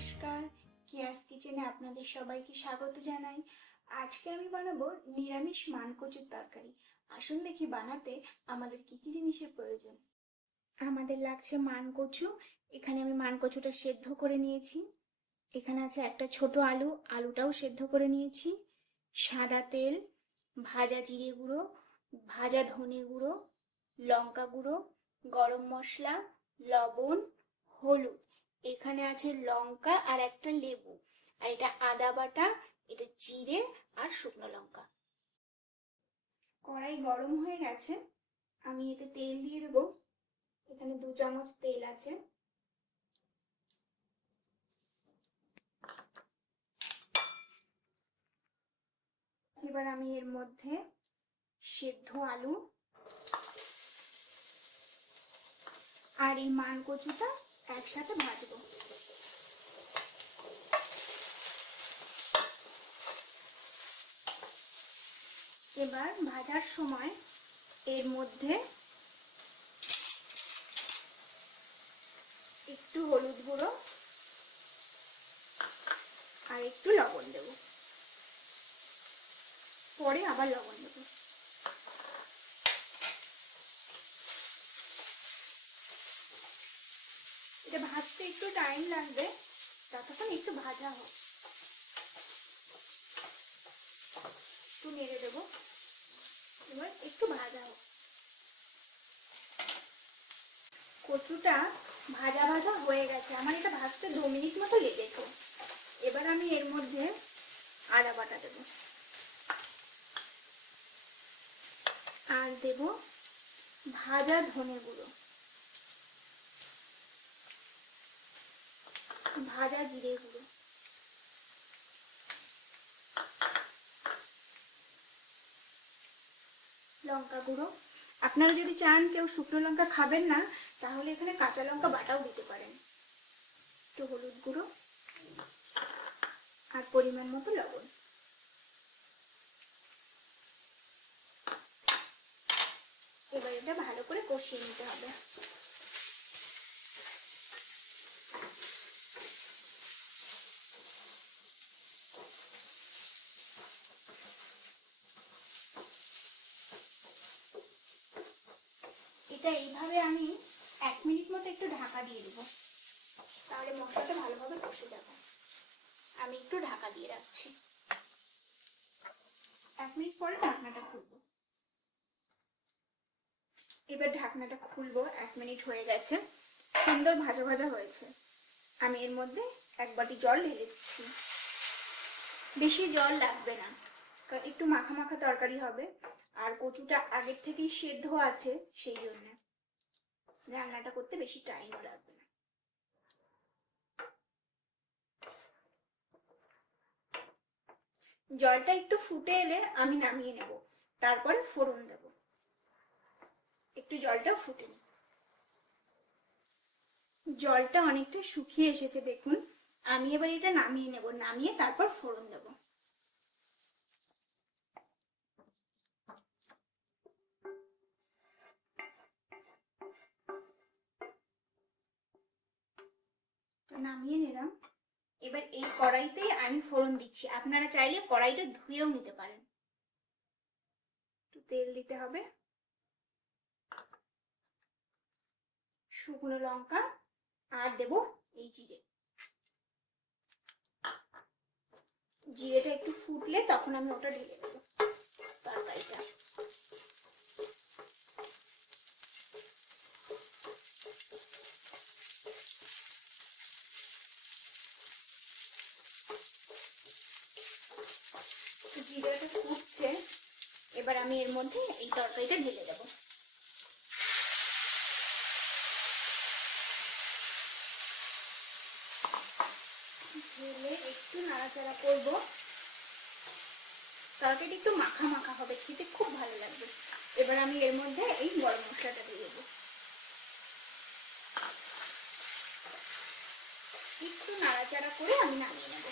নমস্কার, কিয়াস কিচেনে আপনাদের সবাইকে স্বাগত জানাই। আজকে আমি বানাবো নিরামিষ মানকচুর তরকারি। আসুন দেখি বানাতে আমাদের কি কি জিনিসের প্রয়োজন। আমাদের লাগছে মানকচু। এখানে আমি মানকচুটা সেদ্ধ করে নিয়েছি। এখানে আছে একটা ছোট আলু, আলুটাও সেদ্ধ করে নিয়েছি। সাদা তেল, ভাজা জিরে গুঁড়ো, ভাজা ধনে গুঁড়ো, লঙ্কা গুঁড়ো, গরম মশলা, লবণ, হলুদ। এখানে আছে লঙ্কা আর একটা লেবু। আর এটা আদা বাটা, এটা জিরে আর শুকনো লঙ্কা। কড়াই গরম হয়ে গেছে, আমি এতে তেল দিয়ে দেবো। এখানে 2 চামচ তেল আছে। এবার আমি এর মধ্যে সেদ্ধ আলু আর এই মানকচুটা একসাথে ভাজবো। এবার ভাজার সময় এর মধ্যে একটু হলুদ গুঁড়ো আর একটু লবণ দেব, পরে আবার লবণ দেব। এটা ভাজতে একটু টাইম লাগবে, ততক্ষণ একটু ভাজা হোক। একটু নেড়ে দেবো, এবার একটু ভাজা হোক। কচুটা ভাজা ভাজা হয়ে গেছে, আমার এটা ভাজতে 2 মিনিট মতো লেগেছে। এবার আমি এর মধ্যে আদা বাটা দেব আর দেব ভাজা ধনে গুঁড়ো, ভাজা জিরে গুঁড়ো, লঙ্কা গুঁড়ো। আপনারা যদি চান কেউ শুকনো লঙ্কা খাবেন না, তাহলে এখানে কাঁচা লঙ্কা বাটাও দিতে পারেন। একটু হলুদ গুঁড়ো আর পরিমাণ মতো লবণ। এবার এটা ভালো করে কষিয়ে নিতে হবে। এটা এইভাবে আমি 1 মিনিট মতো একটু ঢাকা দিয়ে দেবো, তাহলে মশলাটা ভালোভাবে কষে যাবে। আমি একটু ঢাকা দিয়ে রাখছি। 1 মিনিট পরে ঢাকনাটা খুলবো। এবার ঢাকনাটা খুলবো। 1 মিনিট হয়ে গেছে, সুন্দর ভাজা ভাজা হয়েছে। আমি এর মধ্যে 1 বাটি জল ঢেলে দিচ্ছি। বেশি জল লাগবে না, কারণ একটু মাখা মাখা তরকারি হবে, আর কচুটা আগের থেকেই সেদ্ধ আছে, সেই জন্য রান্নাটা করতে বেশি টাইম লাগবে না। জলটা একটু ফুটে এলে আমি নামিয়ে নেব, তারপরে ফোড়ন দেব। একটু জলটা ফুটে নি। জলটা অনেকটা শুকিয়ে এসেছে, দেখুন। আমি এবার এটা নামিয়ে নেব, নামিয়ে তারপর ফোড়ন দেব। নামিয়ে নিলাম। এবার এই কড়াইতেই আমি ফোড়ন দিচ্ছি। আপনারা চাইলে কড়াইটা ধুয়েও নিতে পারেন। একটু তেল দিতে হবে, শুকনো লঙ্কা আর দেব এই জিরে। জিরেটা একটু ফুটলে তখন আমি ওটা ঢেলে দেবো তরকারিটা। জিরেটা ফুটছে, এবার আমি এর মধ্যে এই তরকারিটা ঢেলে দেবো। ঢেলে একটু নাড়াচাড়া করব। তরকারিটা একটু মাখা মাখা হবে, খেতে খুব ভালো লাগবে। এবার আমি এর মধ্যে এই গরম মশলাটা দিয়ে দেবো। একটু নাড়াচাড়া করে আমি নামিয়ে নেব।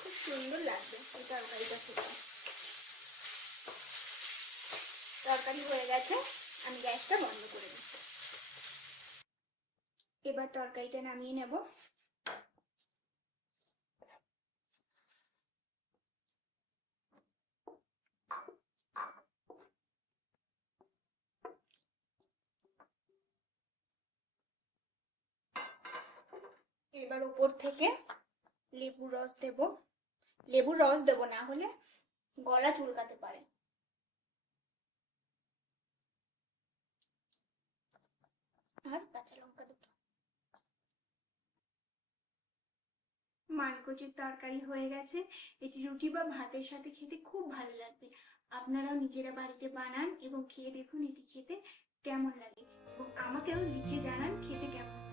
খুব সুন্দর লাগবে এই তরকারিটা খেতে। তরকারি হয়ে গেছে, আমি গ্যাসটা বন্ধ করে দিই। এবার তরকারিটা নামিয়ে নেব। এবার উপর থেকে লেবুর রস দেব। লেবুর রস দেব, না হলে গলা চুলকাতে পারে। আর কাঁচা লঙ্কা দুটো। মানকচুর তরকারি হয়ে গেছে। এটি রুটি বা ভাতের সাথে খেতে খুব ভালো লাগবে। আপনারাও নিজেরা বাড়িতে বানান এবং খেয়ে দেখুন এটি খেতে কেমন লাগে, এবং আমাকেও লিখে জানান খেতে কেমন।